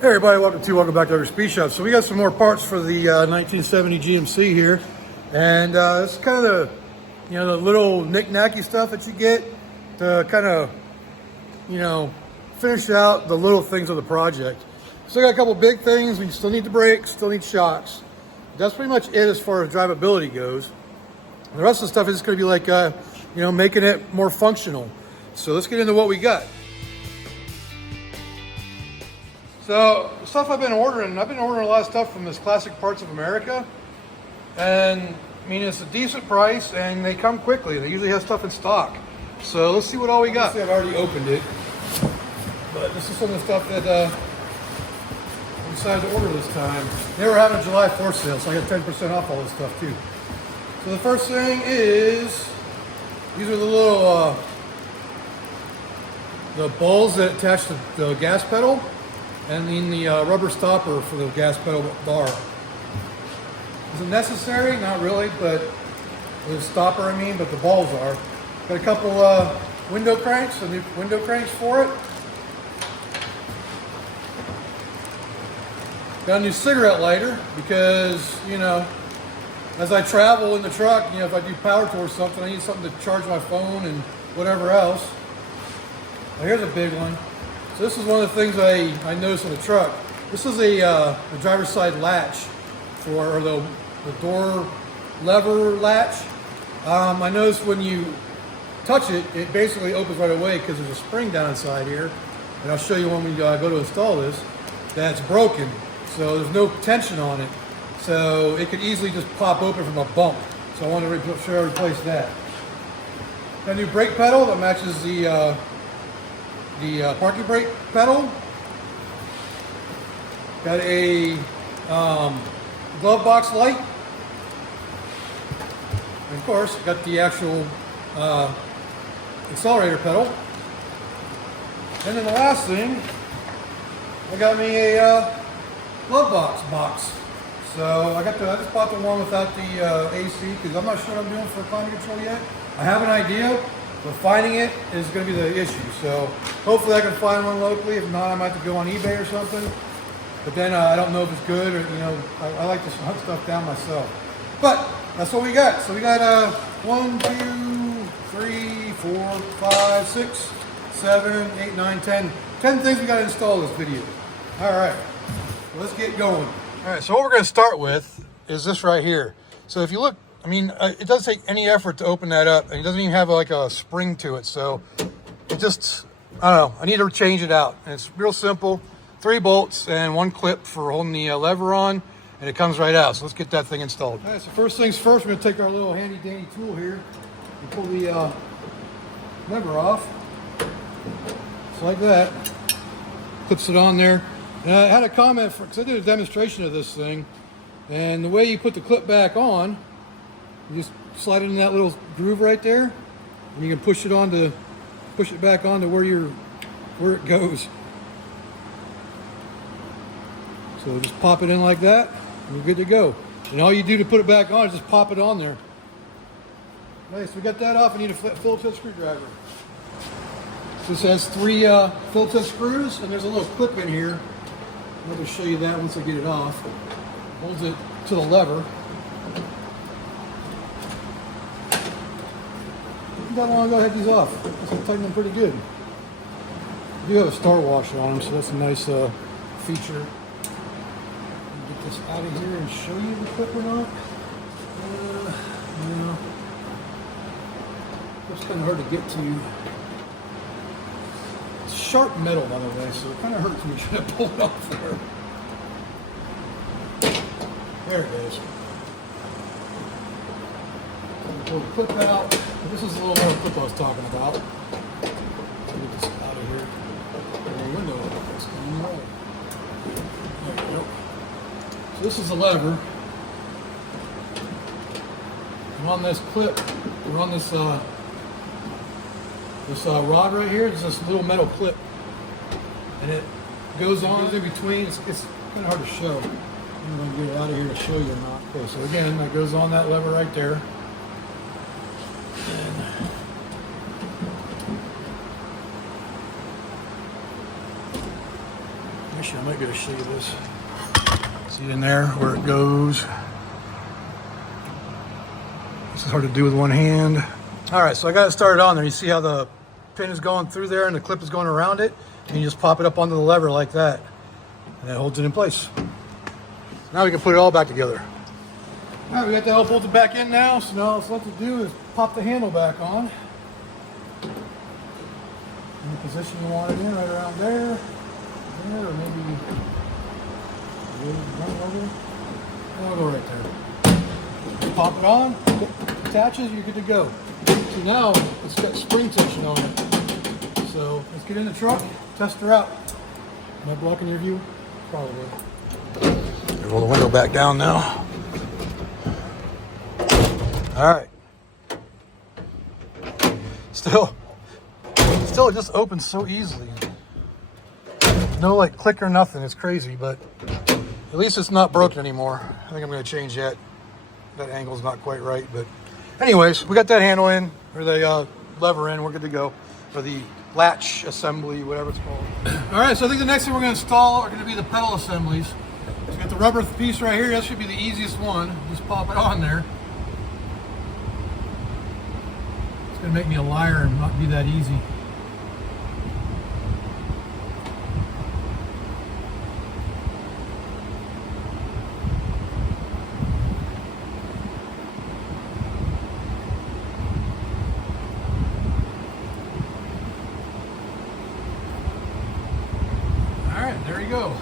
Hey everybody, welcome back to Ogre Speed Shop. So we got some more parts for the 1970 GMC here, and it's kind of the little knick-knacky stuff that you get to kind of finish out the little things of the project. Still got a couple big things. We still need the brakes, still need shocks. That's pretty much it as far as drivability goes. The rest of the stuff is just going to be like making it more functional. So let's get into what we got. So, the stuff I've been ordering a lot of stuff from this Classic Parts of America. And, I mean, it's a decent price, and they come quickly. They usually have stuff in stock. So, let's see what all we got. I've already opened it. But this is some of the stuff that I decided to order this time. They were having a July 4th sale, so I got 10% off all this stuff, too. So, the first thing is, these are the little, the balls that attach to the gas pedal. And then the rubber stopper for the gas pedal bar. Is it necessary? Not really, but the stopper, but the balls are. Got a couple window cranks, new window cranks for it. Got a new cigarette lighter because, as I travel in the truck, if I do power tour or something, I need something to charge my phone and whatever else. Now here's a big one. So this is one of the things I noticed in the truck. This is the driver's side latch or the door lever latch. I noticed when you touch it, it basically opens right away because there's a spring down inside here. And I'll show you when we go to install this, that's broken. So there's no tension on it. So it could easily just pop open from a bump. So I wanted to replace that. Got a new brake pedal that matches the parking brake pedal. Got a glove box light. And of course, got the actual accelerator pedal. And then the last thing, I got me a glove box. So I just bought the one without the AC because I'm not sure what I'm doing for climate control yet. I have an idea. But finding it is going to be the issue. So hopefully I can find one locally. If not, I might have to go on eBay or something. But then I don't know if it's good or, I like to hunt stuff down myself. But that's what we got. So we got 1, 2, 3, 4, 5, 6, 7, 8, 9, 10. 10 things we got to install this video. All right, let's get going. All right, so what we're going to start with is this right here. So if you look, it doesn't take any effort to open that up, and it doesn't even have like a spring to it. So it just, I don't know, I need to change it out. And it's real simple, 3 bolts and 1 clip for holding the lever on, and it comes right out. So let's get that thing installed. All right, so first things first, we're gonna take our little handy dandy tool here and pull the lever off. Just like that. Clips it on there. And I had a comment, because I did a demonstration of this thing, and the way you put the clip back on, you just slide it in that little groove right there, and you can push it back onto where it goes. So just pop it in like that, and you're good to go. And all you do to put it back on is just pop it on there. Nice, we got that off. I need a Phillips screwdriver. So this has 3 Phillips screws, and there's a little clip in here. I'll just show you that once I get it off. Holds it to the lever. Not long ago I had these off. I can tighten them pretty good. I do have a star wash on them, so that's a nice feature. Get this out of here and show you the clip or not. It's kind of hard to get to. It's sharp metal, by the way, so it kind of hurts when you try to pull it off there. There it is. Pull the clip out. This is a little more clip I was talking about. Get this out of here. The window opens. There we go. So this is the lever. And on this clip, we're on this rod right here. There's this little metal clip, and it goes on in between. It's kind of hard to show. I'm going to get it out of here to show you or not. Okay, so again, that goes on that lever right there. Actually, I might be able to show you this. See it in there where it goes. This is hard to do with one hand. All right, so I got it started on there. You see how the pin is going through there and the clip is going around it? And you just pop it up onto the lever like that. And that holds it in place. Now we can put it all back together. All right, we got that all bolted back in now. So now all it's left to do is pop the handle back on. In the position you want it in, right around there. There, or maybe over. I'll go right there. Pop it on, attaches, you're good to go. So now it's got spring tension on it. So let's get in the truck, test her out. Am I blocking your view? Probably. Roll the window back down now. All right. Still it just opens so easily. No like click or nothing, it's crazy, but at least it's not broken anymore. I think I'm gonna change that. That angle's not quite right, but anyways, we got that handle in, or the lever in, we're good to go. Or the latch assembly, whatever it's called. All right, so I think the next thing we're gonna install are gonna be the pedal assemblies. So we got the rubber piece right here, that should be the easiest one. Just pop it on there. It's gonna make me a liar and not be that easy. There you go.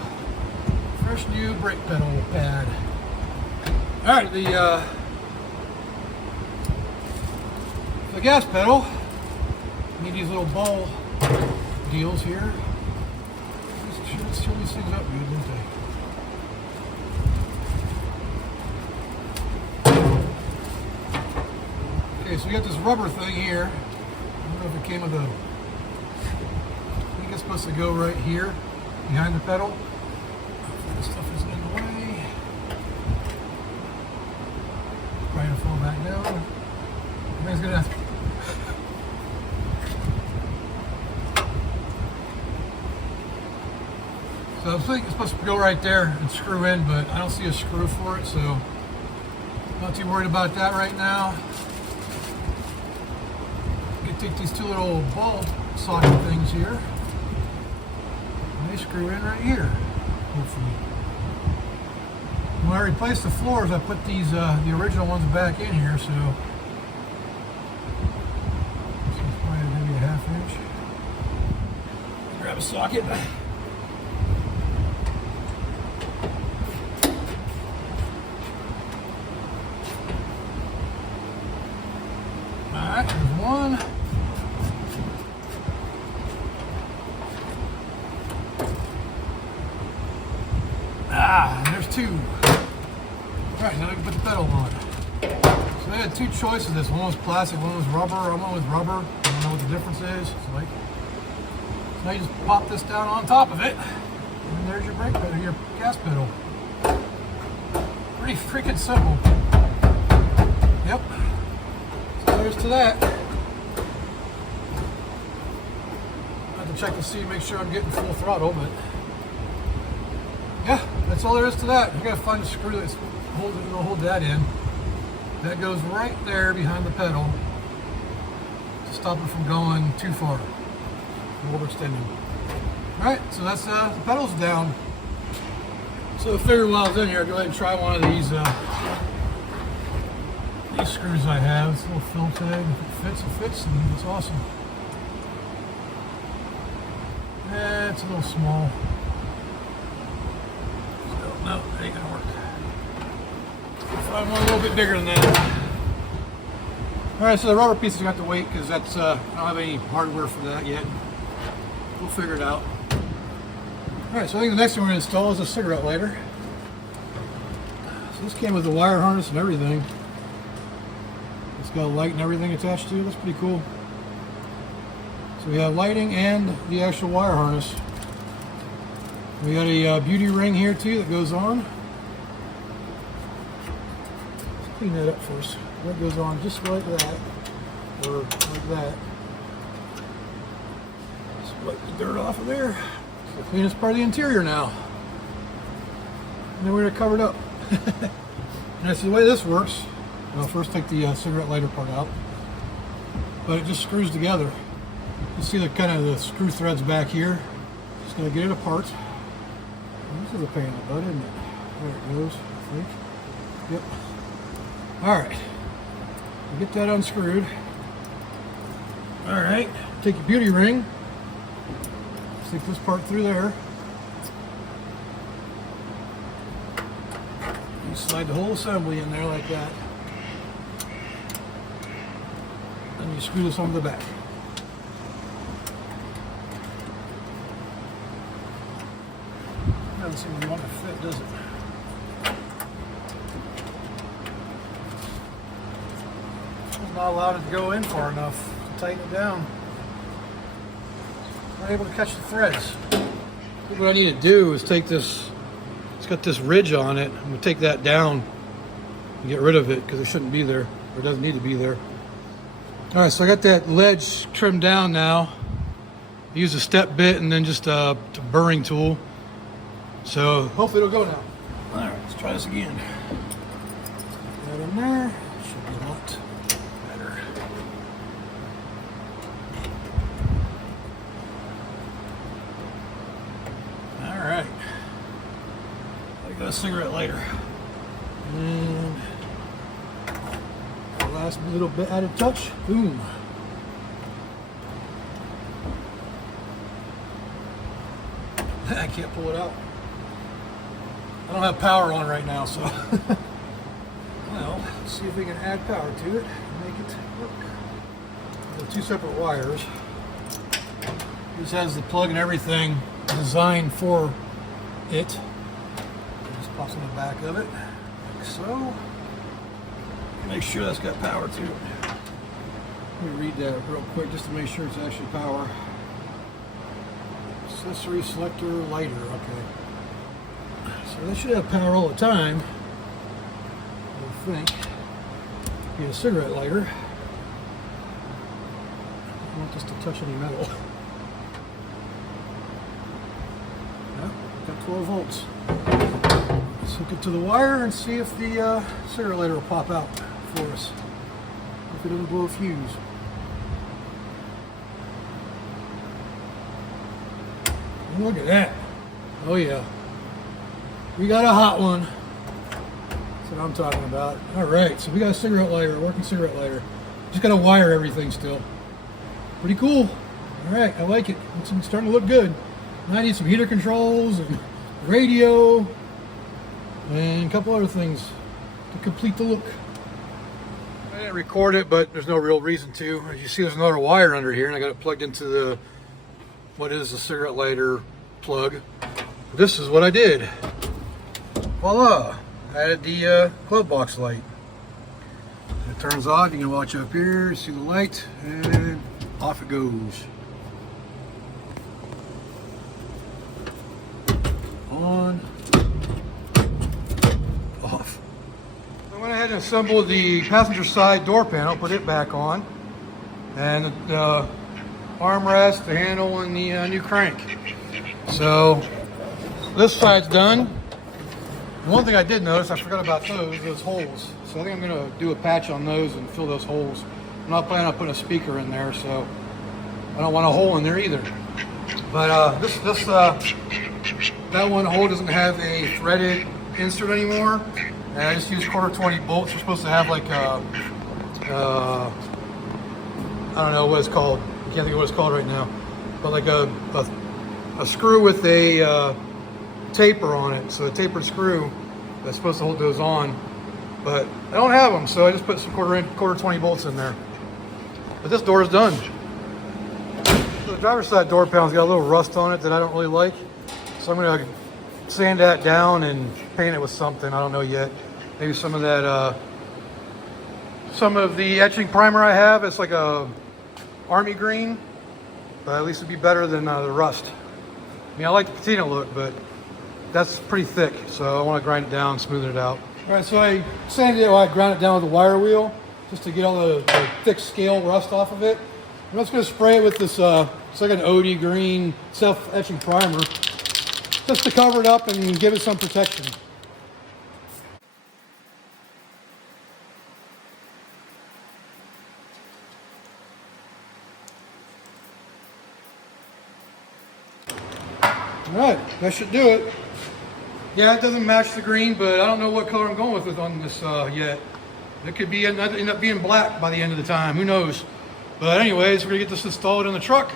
Fresh new brake pedal pad. All right, the gas pedal. Need these little ball deals here. Let's show these things up good, don't they? Okay, so we got this rubber thing here. I don't know if it came with a. I think it's supposed to go right here. Behind the pedal. This stuff isn't in the way. Probably gonna fall back down. Everything's gonna have to. So I think it's supposed to go right there and screw in, but I don't see a screw for it, so not too worried about that right now. You can take these two little ball socket things here. They screw in right here, hopefully. When I replaced the floors, I put these, the original ones back in here, so this is probably maybe a 1/2 inch. Grab a socket. Alright, there's one. There's two. Alright, now we can put the pedal on. So they had two choices this. One was plastic, one was rubber. I went with rubber. I don't know what the difference is. So now you just pop this down on top of it. And there's your brake pedal, your gas pedal. Pretty freaking simple. Yep. So there's to that. I have to check to see, make sure I'm getting full throttle, but yeah, that's all there is to that. You gotta find a screw that's hold that in. That goes right there behind the pedal to stop it from going too far, overextending. All right, so that's the pedals down. So I figured while I was in here, I'd go ahead and try one of these screws I have. It's a little film tag. If it fits, and it's awesome. It's a little small. No, it ain't gonna work. Find one a little bit bigger than that. Alright, so the rubber piece has got to wait because that's I don't have any hardware for that yet. We'll figure it out. Alright, so I think the next thing we're going to install is a cigarette lighter. So this came with the wire harness and everything. It's got a light and everything attached to it. That's pretty cool. So we have lighting and the actual wire harness. We got a beauty ring here too that goes on. Let's clean that up first. That goes on just like that, or like that. Just wipe the dirt off of there. It's the cleanest part of the interior now. and then we're going to cover it up. And that's the way this works. Well, first take the cigarette lighter part out, but it just screws together. You see the kind of the screw threads back here. Just going to get it apart. This is a pain in the butt, isn't it? There it goes, I think. Yep. Alright. Get that unscrewed. Alright. Take your beauty ring. Stick this part through there. You slide the whole assembly in there like that. And you screw this on the back. Doesn't seem to want to fit, does it? I'm not allowed it to go in far enough to tighten it down. Not able to catch the threads. What I need to do is take this, it's got this ridge on it. I'm going to take that down and get rid of it because it shouldn't be there, or it doesn't need to be there. Alright, so I got that ledge trimmed down now. I use a step bit and then just a burring tool. So hopefully it'll go now. Alright, let's try this again. That in there. Should be a lot better. Alright. I got a cigarette lighter. And the last little bit added touch. Boom. I can't pull it out. I don't have power on right now, so well, let's see if we can add power to it and make it work. There are two separate wires. This has the plug and everything designed for it. Just pops on the back of it, like so. Make sure that's got power to it. Let me read that real quick just to make sure it's actually power. Accessory selector lighter, okay. So they should have power all the time, I think. Be a cigarette lighter. I don't want this to touch any metal. Yeah, got 12 volts. Let's hook it to the wire and see if the cigarette lighter will pop out for us. If it doesn't blow a fuse. Look at that. Oh yeah. We got a hot one. That's what I'm talking about. Alright, so we got a cigarette lighter, a working cigarette lighter. Just got to wire everything still. Pretty cool. Alright, I like it. It's starting to look good. Now I need some heater controls and radio and a couple other things to complete the look. I didn't record it, but there's no real reason to. As you see, there's another wire under here, and I got it plugged into the what is the cigarette lighter plug. This is what I did. Voila! I added the glove box light. It turns off. You can watch up here, see the light, and off it goes. On, off. I went ahead and assembled the passenger side door panel, put it back on, and the armrest, the handle, and the new crank. So this side's done. One thing I did notice, I forgot about those holes. So I think I'm going to do a patch on those and fill those holes. I'm not planning on putting a speaker in there, so I don't want a hole in there either. But that one hole doesn't have a threaded insert anymore, and I just use 1/4 bolts. They're supposed to have like a, I don't know what it's called. I can't think of what it's called right now, but like a screw with a taper on it. So a tapered screw that's supposed to hold those on, but I don't have them, so I just put some 1/4 bolts in there. But this door is done. So the driver's side door panel's got a little rust on it that I don't really like, so I'm gonna sand that down and paint it with something. I don't know yet. Maybe some of that, some of the etching primer I have. It's like a army green, but at least it'd be better than the rust. I mean, I like the patina look, but that's pretty thick, so I want to grind it down, smooth it out. All right, so I sanded it, I ground it down with a wire wheel just to get all the thick scale rust off of it. I'm just going to spray it with this, it's like an OD green self-etching primer, just to cover it up and give it some protection. That should do it. Yeah, it doesn't match the green, but I don't know what color I'm going with on this yet. It could be end up being black by the end of the time. Who knows? But anyways, we're gonna get this installed in the truck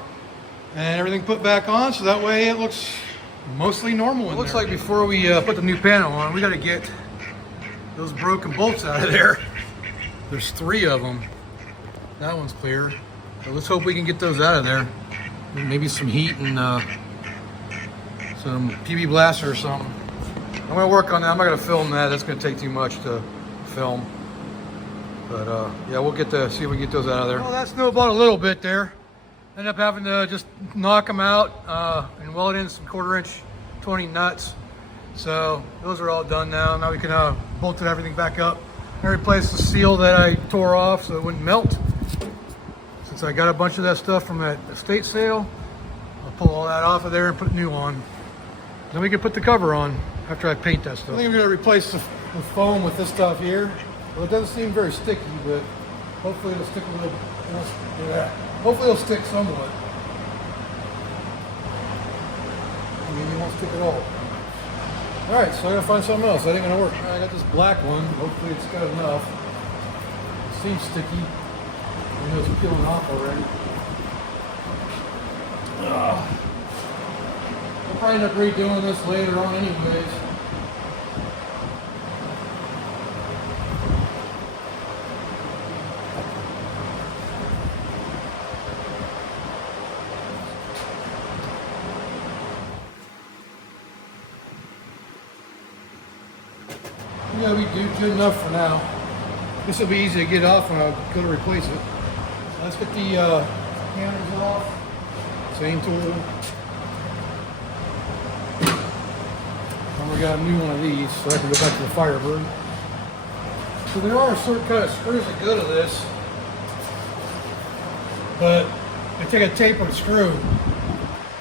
and everything put back on, so that way it looks mostly normal. It looks like before we put the new panel on, we got to get those broken bolts out of there. There's 3 of them. That one's clear. So let's hope we can get those out of there. Maybe some heat and some PB blaster or something. I'm gonna work on that. I'm not gonna film that. That's gonna take too much to film. But yeah, we'll get to see if we can get those out of there. Well, that snowballed a little bit there. Ended up having to just knock them out and weld in some 1/4" 20 nuts. So those are all done now. Now we can bolt everything back up. I replaced the seal that I tore off so it wouldn't melt. Since I got a bunch of that stuff from that estate sale, I'll pull all that off of there and put new on. Then we can put the cover on after I paint that stuff. I think I'm gonna replace the foam with this stuff here. Well, it doesn't seem very sticky, but hopefully it'll stick a little. Hopefully it'll stick somewhat. Maybe it won't stick at all. All right, so I gotta find something else. That ain't gonna work. I got this black one. Hopefully it's got enough. It seems sticky. I know it's peeling off already. I'll probably end up redoing this later on anyways. Yeah, we do good enough for now. This will be easy to get off when I go to replace it. So let's get the handles off. Same tool. And we got a new one of these, so I can go back to the Firebird. So there are certain kind of screws that go to this, but they take a tapered screw,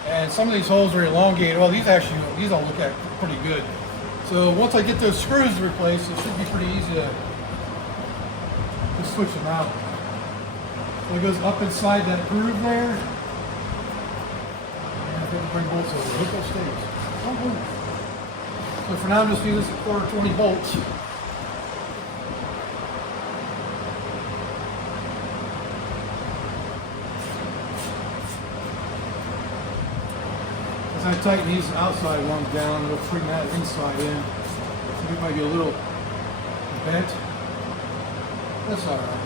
and some of these holes are elongated. Well, these all look at pretty good. So once I get those screws replaced, it should be pretty easy to switch them out. So it goes up inside that groove there. And I have to bring bolts over. Hook those stays. Oh, move. So for now, I'm just using this 1/4 20 bolts. As I tighten these outside ones down, it'll bring that inside in. I think it might be a little bent. That's all right.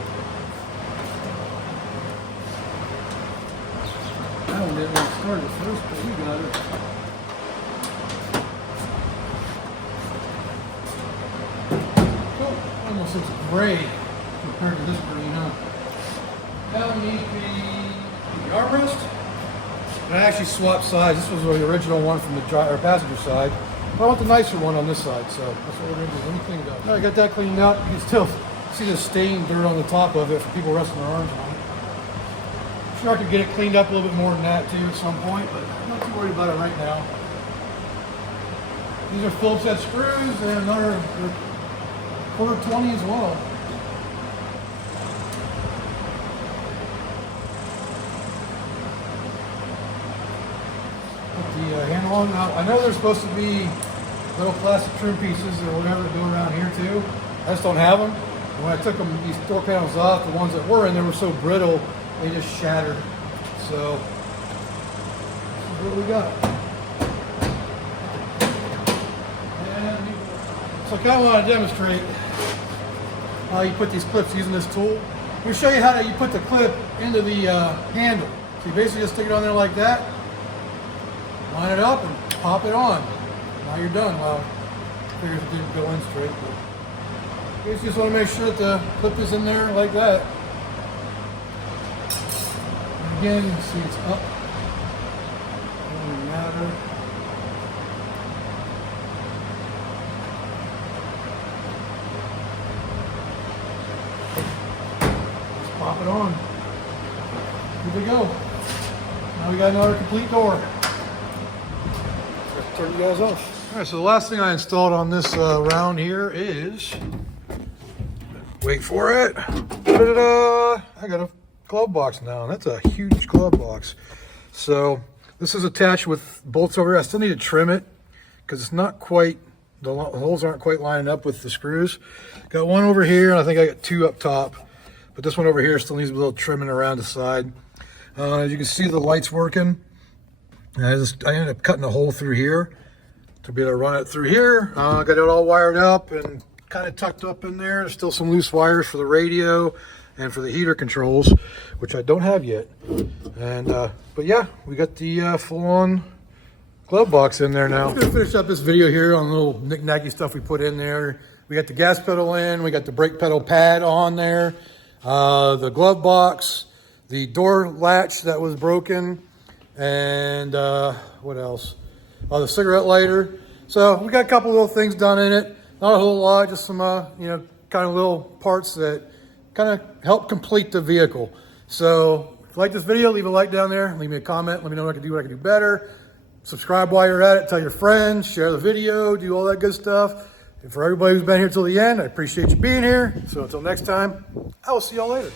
That one didn't want to start at first, but we got it. Oh, almost looks gray compared to this green, huh? Now we need the armrest. I actually swapped sides. This was the original one from the passenger side. But I want the nicer one on this side, so that's what we're going to do. Let me clean it up. All right, I got that cleaned out. You can still see the stain dirt on the top of it for people resting their arms on it. I'm sure I could get it cleaned up a little bit more than that too at some point, but I'm not too worried about it right now. These are Phillips head screws and another 1/4 20 as well. The handle on. Now, I know there's supposed to be little plastic trim pieces or whatever that go around here too. I just don't have them. When I took these door panels off, the ones that were in there were so brittle, they just shattered. So, this is what we got. And so I kind of want to demonstrate how you put these clips using this tool. I'm going to show you how you put the clip into the handle. So you basically just stick it on there like that. Line it up and pop it on. Now you're done. Well, I figured it didn't go in straight, but you just want to make sure that the clip is in there like that. And again, you can see it's up. Doesn't matter. Just pop it on. Here we go. Now we got another complete door. Turn you guys off. All right, so the last thing I installed on this round here is, wait for it, I got a glove box now, and that's a huge glove box. So This is attached with bolts over here. I still need to trim it because it's not quite, the holes aren't quite lining up with the screws. Got one over here, and I think I got two up top. But this one over here still needs a little trimming around the side. As you can see, the light's working. I ended up cutting a hole through here to be able to run it through here. Got it all wired up and kind of tucked up in there. There's still some loose wires for the radio and for the heater controls, which I don't have yet. And but yeah, we got the full-on glove box in there now. I'm gonna finish up this video here on the little knick-knacky stuff we put in there. We got the gas pedal in, we got the brake pedal pad on there, the glove box, the door latch that was broken, and what else? Oh, the cigarette lighter. So we got a couple little things done in it. Not a whole lot, just some you know, kind of little parts that kind of help complete the vehicle. So if you like this video, leave a like down there, leave me a comment, let me know what I can do, better. Subscribe while you're at it, tell your friends, share the video, do all that good stuff. And for everybody who's been here till the end, I appreciate you being here. So until next time, I will see y'all later.